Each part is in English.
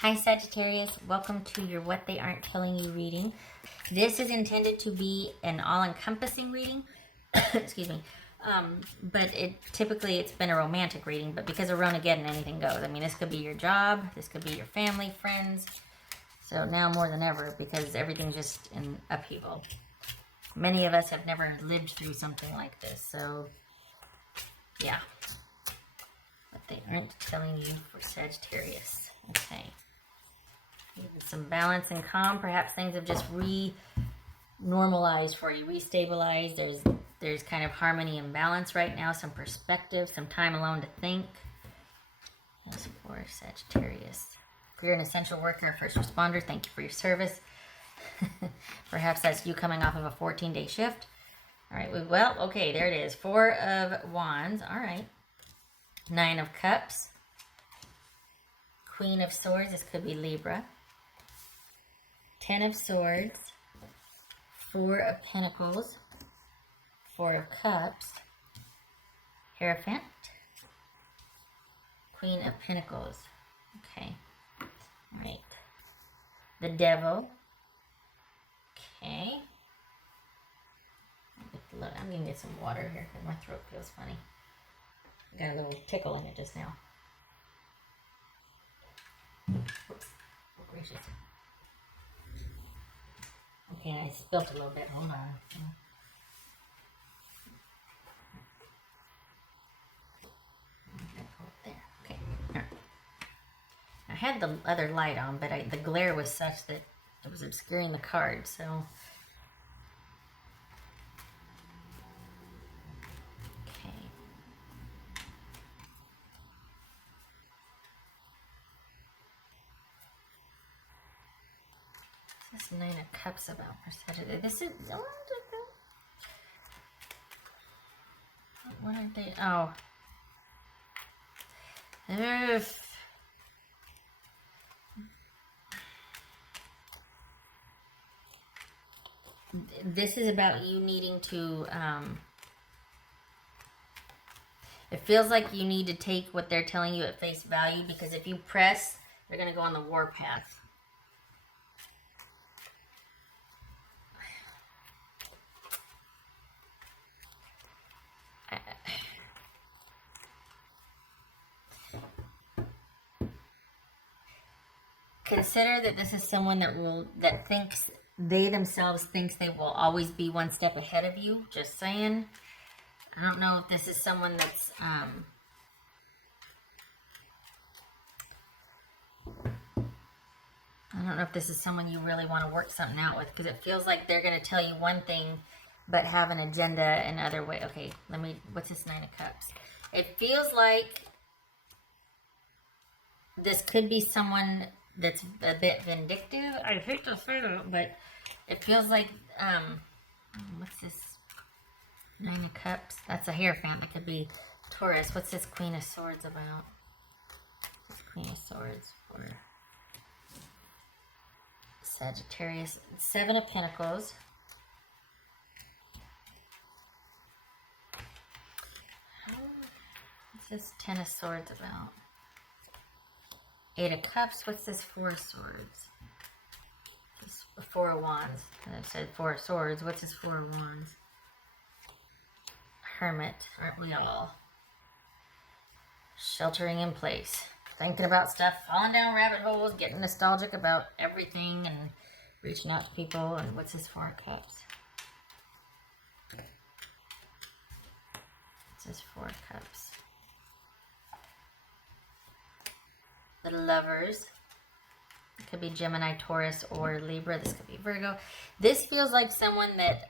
Hi Sagittarius, welcome to your What They Aren't Telling You reading. This is intended to be an all-encompassing reading, excuse me, but typically it's been a romantic reading, but because of Ronageddon, anything goes. I mean, this could be your job, this could be your family, friends, so now more than ever, because everything's just in upheaval. Many of us have never lived through something like this, so yeah. What they aren't telling you for Sagittarius. Okay. Some balance and calm. Perhaps things have just re-normalized for you, restabilized. There's kind of harmony and balance right now, some perspective, some time alone to think. Yes, for Sagittarius. If you're an essential worker, first responder, thank you for your service. Perhaps that's you coming off of a 14-day shift. All right, well, okay, there it is. 4 of Wands. All right. 9 of Cups. Queen of Swords. This could be Libra. 10 of Swords. 4 of Pentacles. 4 of Cups. Hierophant. Queen of Pentacles. Okay. All right. The Devil. Okay. I'm going to get some water here because my throat feels funny. Got a little tickle in it just now. Oops. Oh, gracious. Okay, I spilt a little bit. Hold on. There. Okay. Right. I had the other light on, but the glare was such that it was obscuring the card, so... This 9 of Cups about for Sagittarius. This is... What are they? Oh. This is about you needing to... it feels like you need to take what they're telling you at face value, because if you press, they're going to go on the war path. Consider that this is someone that thinks they themselves thinks they will always be one step ahead of you. Just saying. I don't know if this is someone that's I don't know if this is someone you really want to work something out with, because it feels like they're going to tell you one thing but have an agenda in other way. Okay, what's this 9 of Cups? It feels like this could be someone that's a bit vindictive. I hate to say that, but it feels like, what's this 9 of Cups? That's a Hierophant. That could be Taurus. What's this Queen of Swords about? This Queen of Swords for Sagittarius. 7 of Pentacles. What's this 10 of Swords about? 8 of Cups. What's this 4 of Swords? This 4 of Wands. And I said 4 of Swords. What's this 4 of Wands? Hermit. Aren't we all? Sheltering in place. Thinking about stuff. Falling down rabbit holes. Getting nostalgic about everything. And reaching out to people. And what's this 4 of Cups? What's this 4 of Cups? The Lovers. It could be Gemini, Taurus, or Libra. This could be Virgo. This feels like someone that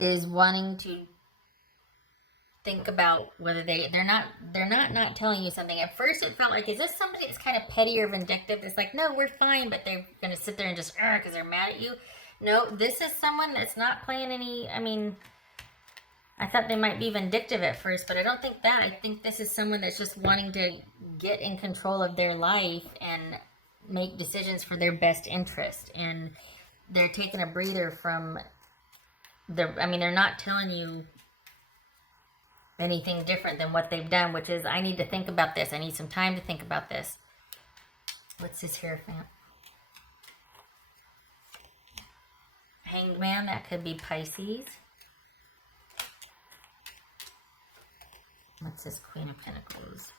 is wanting to think about whether they're not telling you something. At first it felt like, is this somebody that's kind of petty or vindictive? It's like, no, we're fine, but they're going to sit there and just because they're mad at you. No, this is someone that's not playing any, I mean... I thought they might be vindictive at first, but I don't think that. I think this is someone that's just wanting to get in control of their life and make decisions for their best interest. And they're taking a breather from they're not telling you anything different than what they've done, which is, I need to think about this. I need some time to think about this. What's this Hierophant? Hanged Man, that could be Pisces. What's this Queen of Pentacles?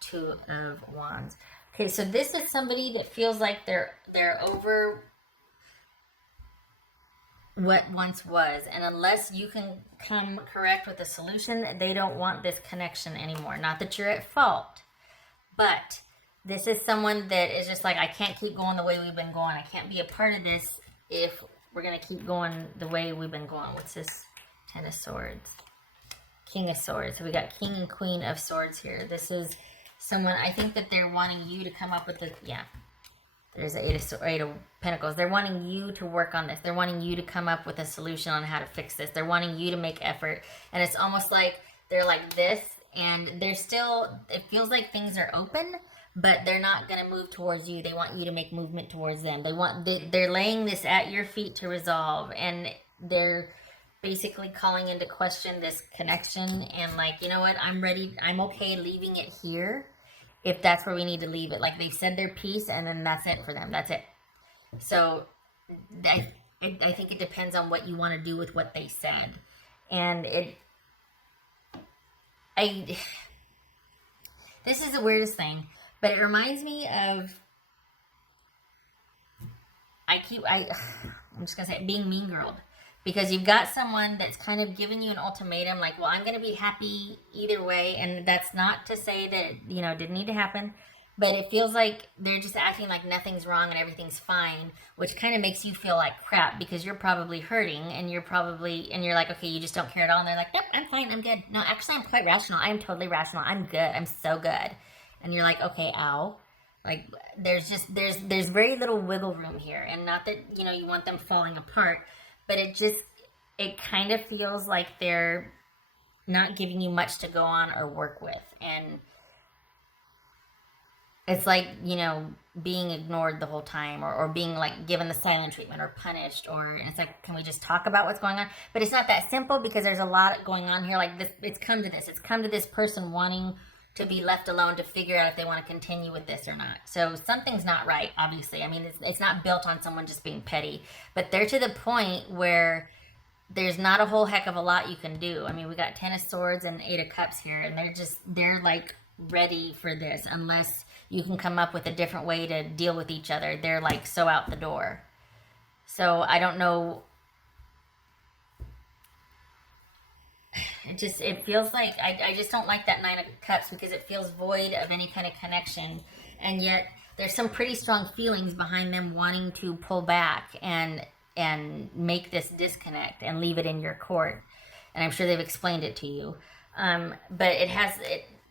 Two of Wands. Okay, so this is somebody that feels like they're over what once was, and unless you can come correct with a solution, they don't want this connection anymore. Not that you're at fault, but this is someone that is just like, I can't keep going the way we've been going. I can't be a part of this if we're going to keep going the way we've been going. What's this? Ten of Swords. King of Swords. So we got King and Queen of Swords here. This is someone, I think that they're wanting you to come up with there's Eight of Pentacles. They're wanting you to work on this. They're wanting you to come up with a solution on how to fix this. They're wanting you to make effort. And it's almost like they're like this, and they're still, it feels like things are open, but they're not going to move towards you. They want you to make movement towards them. They're laying this at your feet to resolve, and they're basically calling into question this connection, and like, you know what, I'm ready. I'm okay leaving it here if that's where we need to leave it. Like, they've said their piece, and then that's it for them. That's it. So I think it depends on what you want to do with what they said. And this is the weirdest thing, but it reminds me of, I'm just going to say it, being mean girled. Because you've got someone that's kind of giving you an ultimatum, like, well, I'm going to be happy either way. And that's not to say that, you know, didn't need to happen. But it feels like they're just acting like nothing's wrong and everything's fine, which kind of makes you feel like crap, because you're probably hurting, and you're like, okay, you just don't care at all. And they're like, nope, I'm fine, I'm good. No, actually, I'm quite rational. I'm totally rational. I'm good. I'm so good. And you're like, okay, ow. Like, there's very little wiggle room here. And not that, you know, you want them falling apart, but it kind of feels like they're not giving you much to go on or work with. And it's like, you know, being ignored the whole time, or being like given the silent treatment or punished, and it's like, can we just talk about what's going on? But it's not that simple, because there's a lot going on here. Like, this, it's come to this person wanting to be left alone to figure out if they want to continue with this or not. So something's not right, obviously. I mean, it's not built on someone just being petty, but they're to the point where there's not a whole heck of a lot you can do. I mean, we got Ten of Swords and Eight of Cups here, and they're like ready for this. Unless you can come up with a different way to deal with each other, they're like so out the door. So I don't know. It feels like, I just don't like that Nine of Cups, because it feels void of any kind of connection. And yet there's some pretty strong feelings behind them wanting to pull back and make this disconnect and leave it in your court. And I'm sure they've explained it to you. But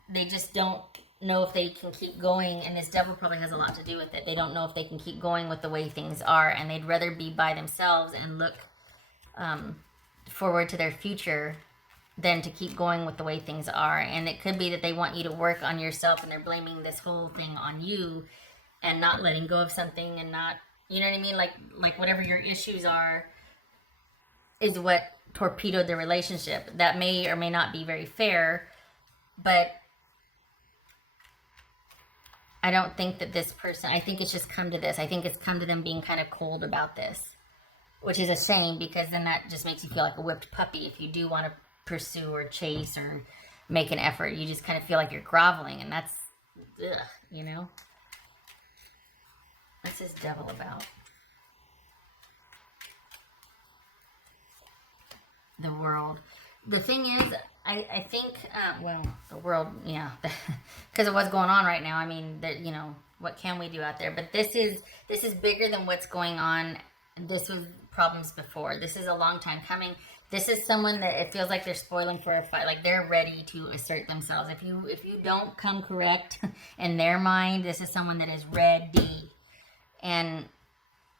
they just don't know if they can keep going. And this Devil probably has a lot to do with it. They don't know if they can keep going with the way things are. And they'd rather be by themselves and look forward to their future than to keep going with the way things are. And it could be that they want you to work on yourself, and they're blaming this whole thing on you, and not letting go of something, and not, you know what I mean? Like whatever your issues are is what torpedoed the relationship. That may or may not be very fair, but I don't think that this person, I think it's just come to this. I think it's come to them being kind of cold about this, which is a shame, because then that just makes you feel like a whipped puppy. If you do want to pursue or chase or make an effort, you just kind of feel like you're groveling, and that's, ugh, you know? What's this Devil about? The World. The thing is, I think, well, the world, yeah, because of what's going on right now. I mean, you know, what can we do out there? But this is bigger than what's going on. This was problems before. This is a long time coming. This is someone that it feels like they're spoiling for a fight. Like, they're ready to assert themselves. If you don't come correct in their mind, this is someone that is ready. And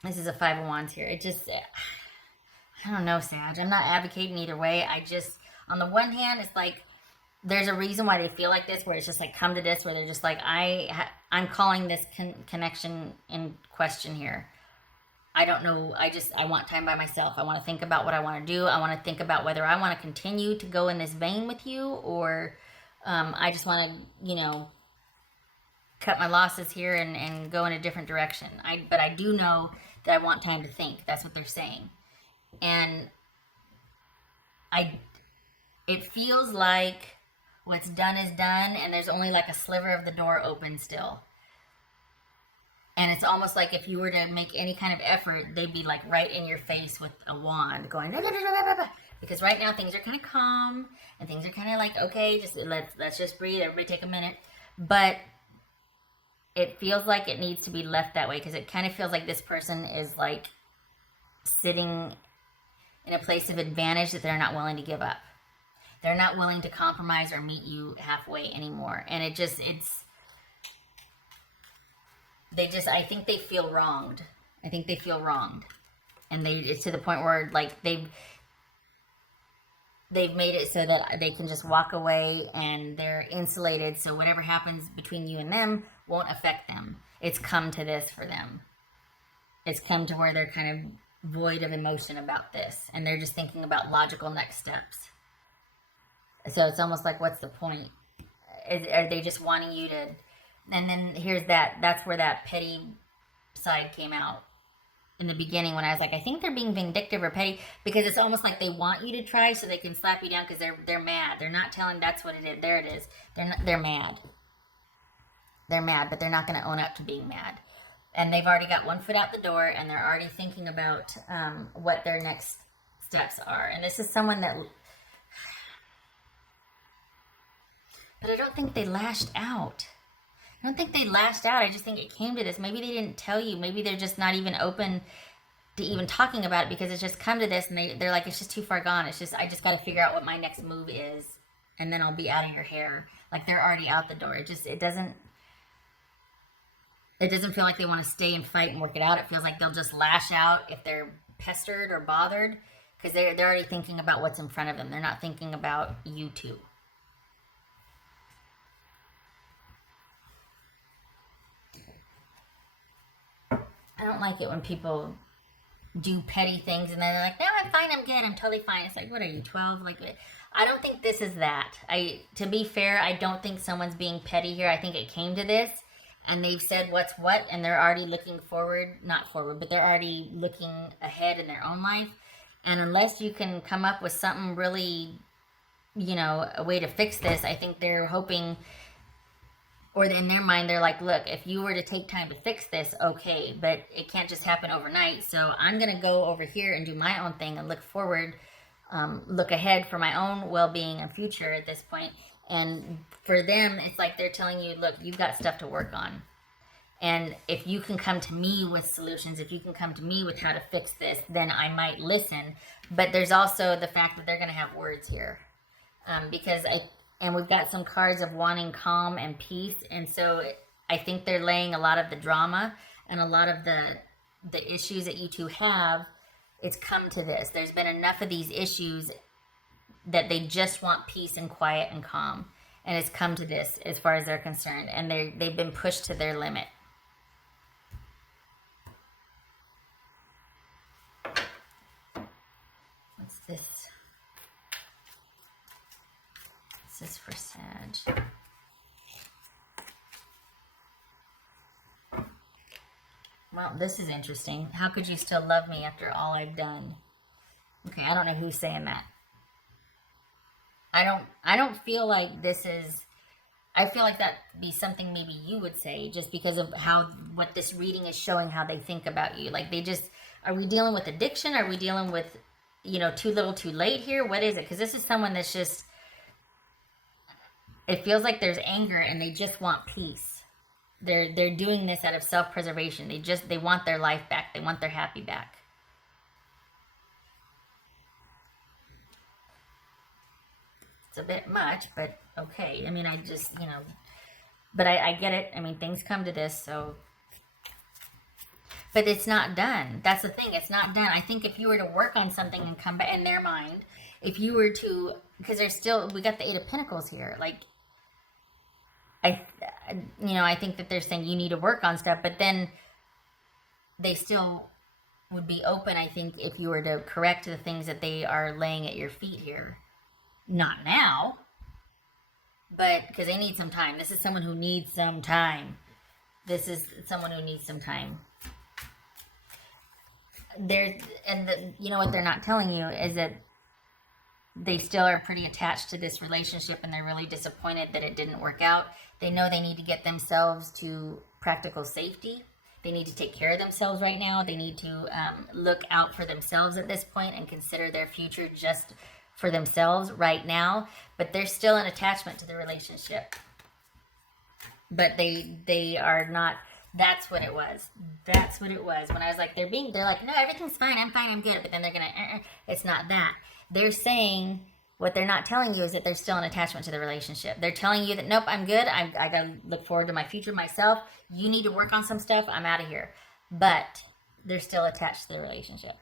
this is a Five of Wands here. It just, I don't know, Sag. I'm not advocating either way. I just, on the one hand, it's like, there's a reason why they feel like this, where it's just like come to this, where they're just like, I'm calling this connection in question here. I don't know. I want time by myself. I want to think about what I want to do. I want to think about whether I want to continue to go in this vein with you, or I just want to, cut my losses here and go in a different direction. But I do know that I want time to think. That's what they're saying. And it feels like what's done is done, and there's only like a sliver of the door open still. And it's almost like if you were to make any kind of effort, they'd be like right in your face with a wand going, "Da, da, da, da, da, da." Because right now things are kind of calm and things are kind of like, okay, just let's just breathe. Everybody take a minute. But it feels like it needs to be left that way, because it kind of feels like this person is like sitting in a place of advantage that they're not willing to give up. They're not willing to compromise or meet you halfway anymore. And I think they feel wronged. I think they feel wronged. And it's to the point where like they've made it so that they can just walk away and they're insulated, so whatever happens between you and them won't affect them. It's come to this for them. It's come to where they're kind of void of emotion about this, and they're just thinking about logical next steps. So it's almost like, what's the point? Are they just wanting you to... And then that's where that petty side came out in the beginning, when I was like, I think they're being vindictive or petty, because it's almost like they want you to try so they can slap you down, because they're mad. They're not telling that's what it is. There it is. They're mad. They're mad, but they're not going to own up to being mad. And they've already got one foot out the door, and they're already thinking about what their next steps are. And this is someone that... But I don't think they lashed out. I don't think they lashed out. I just think it came to this. Maybe they didn't tell you. Maybe they're just not even open to even talking about it, because it's just come to this, and they're like, it's just too far gone. It's just, I just got to figure out what my next move is, and then I'll be out of your hair. Like, they're already out the door. It doesn't feel like they want to stay and fight and work it out. It feels like they'll just lash out if they're pestered or bothered, because they're already thinking about what's in front of them. They're not thinking about you two. I don't like it when people do petty things and then they're like, no, I'm fine, I'm good, I'm totally fine. It's like, what are you, 12? Like, I don't think this is that. To be fair, I don't think someone's being petty here. I think it came to this, and they've said what's what, and they're already looking forward, not forward, but they're already looking ahead in their own life. And unless you can come up with something really, a way to fix this, I think they're hoping... Or in their mind, they're like, look, if you were to take time to fix this, okay, but it can't just happen overnight. So I'm going to go over here and do my own thing and look forward, look ahead for my own well-being and future at this point. And for them, it's like they're telling you, look, you've got stuff to work on. And if you can come to me with solutions, if you can come to me with how to fix this, then I might listen. But there's also the fact that they're going to have words here. And we've got some cards of wanting calm and peace. And so I think they're laying a lot of the drama and a lot of the issues that you two have. It's come to this. There's been enough of these issues that they just want peace and quiet and calm. And it's come to this as far as they're concerned. And they've been pushed to their limit. What's this? This is for Sag. Well, this is interesting. How could you still love me after all I've done? Okay, I don't know who's saying that. I don't feel like this is... I feel like that'd be something maybe you would say, just because of what this reading is showing, how they think about you. Like, are we dealing with addiction? Are we dealing with, too little too late here? What is it? Because this is someone that's just... It feels like there's anger and they just want peace. They're doing this out of self-preservation. They want their life back. They want their happy back. It's a bit much, but okay. I mean, but I get it. I mean, things come to this, so. But it's not done. That's the thing. It's not done. I think if you were to work on something and come back, in their mind, if you were to, because we got the Eight of Pentacles here, like, I think that they're saying you need to work on stuff, but then they still would be open, I think, if you were to correct the things that they are laying at your feet here. Not now, but because they need some time. This is someone who needs some time. This is someone who needs some time. You know what they're not telling you is that they still are pretty attached to this relationship, and they're really disappointed that it didn't work out. They know they need to get themselves to practical safety. They need to take care of themselves right now. They need to look out for themselves at this point and consider their future just for themselves right now. But there's still an attachment to the relationship. But they are not. That's what it was. That's what it was. When I was like, they're like, no, everything's fine. I'm good. But then they're going to, it's not that. They're saying, what they're not telling you is that there's still an attachment to the relationship. They're telling you that, nope, I'm good. I got to look forward to my future myself. You need to work on some stuff. I'm out of here. But they're still attached to the relationship.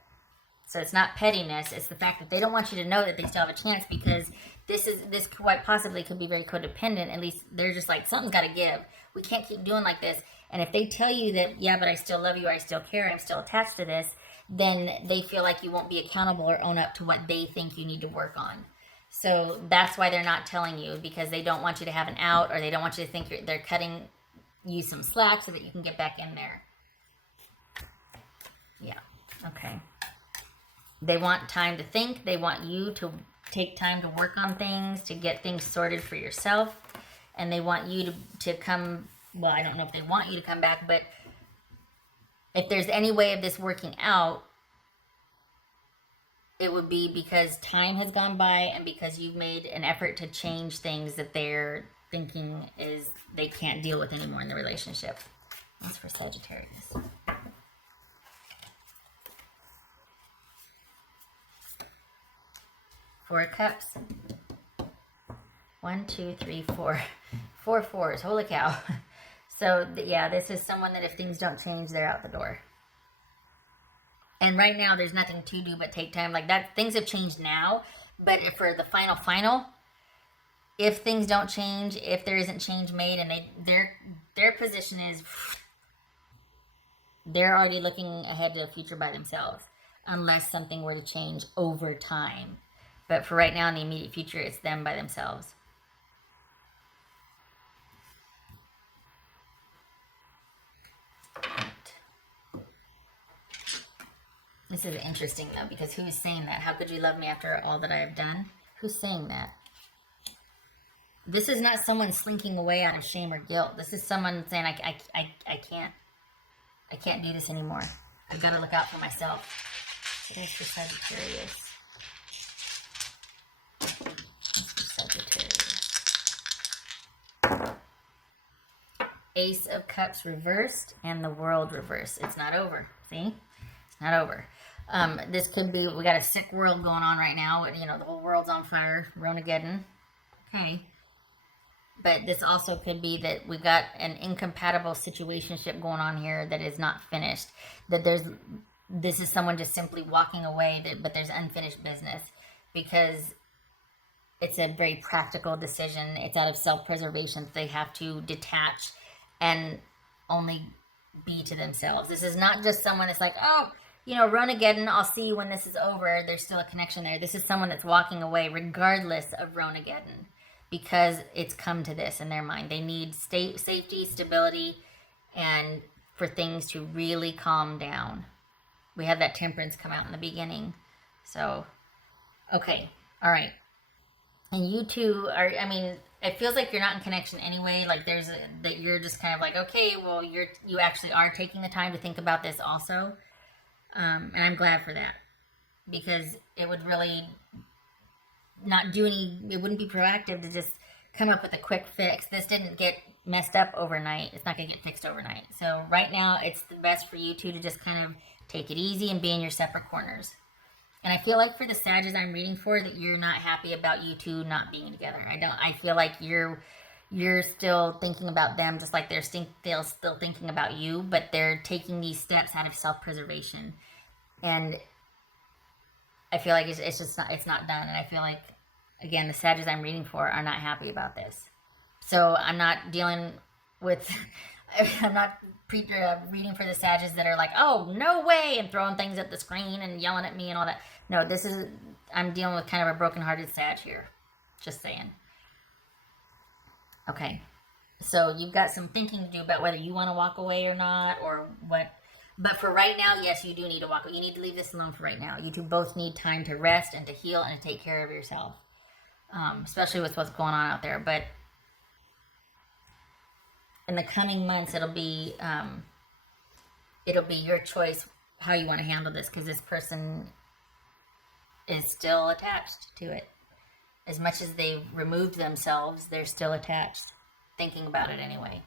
So it's not pettiness. It's the fact that they don't want you to know that they still have a chance, because this quite possibly could be very codependent. At least they're just like, something's got to give. We can't keep doing like this. And if they tell you that, yeah, but I still love you, I still care, I'm still attached to this, then they feel like you won't be accountable or own up to what they think you need to work on. So that's why they're not telling you, because they don't want you to have an out, or they don't want you to think they're cutting you some slack so that you can get back in there. Yeah, okay. They want time to think. They want you to take time to work on things, to get things sorted for yourself. And they want you to come, well, I don't know if they want you to come back, but if there's any way of this working out, it would be because time has gone by and because you've made an effort to change things that they're thinking is they can't deal with anymore in the relationship. That's for Sagittarius. Four of Cups. 1, 2, 3, 4. 4 fours. Holy cow. So, yeah, this is someone that if things don't change, they're out the door. And right now, there's nothing to do but take time. Like that, things have changed now. But for the final, if things don't change, if there isn't change made, and their position is they're already looking ahead to the future by themselves, unless something were to change over time. But for right now, in the immediate future, it's them by themselves. This is interesting, though, because who is saying that? How could you love me after all that I have done? Who's saying that? This is not someone slinking away out of shame or guilt. This is someone saying, I can't do this anymore. I've got to look out for myself. So there's for Sagittarius. That's for Sagittarius. Ace of Cups reversed and the World reversed. It's not over. See? It's not over. This could be, we got a sick world going on right now. You know, the whole world's on fire. Ronageddon. Okay. But this also could be that we got an incompatible situationship going on here that is not finished. That this is someone just simply walking away, but there's unfinished business. Because it's a very practical decision. It's out of self-preservation. They have to detach and only be to themselves. This is not just someone that's like, oh, you know, Ronageddon, I'll see you when this is over. There's still a connection there. This is someone that's walking away regardless of Ronageddon, because it's come to this in their mind. They need safety, stability, and for things to really calm down. We had that Temperance come out in the beginning. So, okay, all right. And you two are, I mean, it feels like you're not in connection anyway. Like that you're just kind of like, okay, well, you actually are taking the time to think about this also. And I'm glad for that, because it would really not do it wouldn't be proactive to just come up with a quick fix. This didn't get messed up overnight. It's not going to get fixed overnight. So right now, it's the best for you two to just kind of take it easy and be in your separate corners. And I feel like for the Sagittarius I'm reading for, that you're not happy about you two not being together. I feel like you're still thinking about them just like they're still thinking about you, but they're taking these steps out of self-preservation. And I feel like it's just not, it's not done. And I feel like, again, the Sagittarius I'm reading for are not happy about this. So I'm not dealing with I'm not reading for the Sagittarius that are like, oh, no way, and throwing things at the screen and yelling at me and all that. No, I'm dealing with kind of a broken-hearted Sag here. Just saying. Okay. So you've got some thinking to do about whether you want to walk away or not, or what. But for right now, yes, you do need to walk away. You need to leave this alone for right now. You two both need time to rest and to heal and to take care of yourself, especially with what's going on out there. But in the coming months, it'll be your choice how you want to handle this, because this person is still attached to it. As much as they've removed themselves, they're still attached, thinking about it anyway.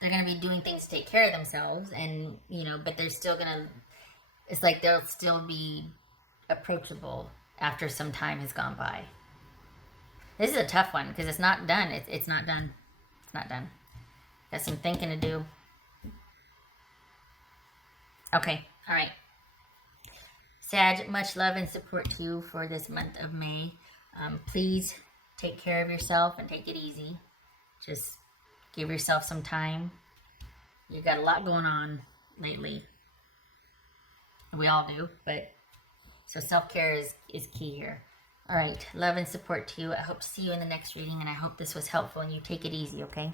They're going to be doing things to take care of themselves, and, but they're still going to, it's like they'll still be approachable after some time has gone by. This is a tough one because it's not done. It's not done. It's not done. Got some thinking to do. Okay. All right. Sag, much love and support to you for this month of May. Please take care of yourself and take it easy. Just give yourself some time. You've got a lot going on lately. We all do, but so self-care is key here. All right, love and support to you. I hope to see you in the next reading, and I hope this was helpful and you take it easy, okay?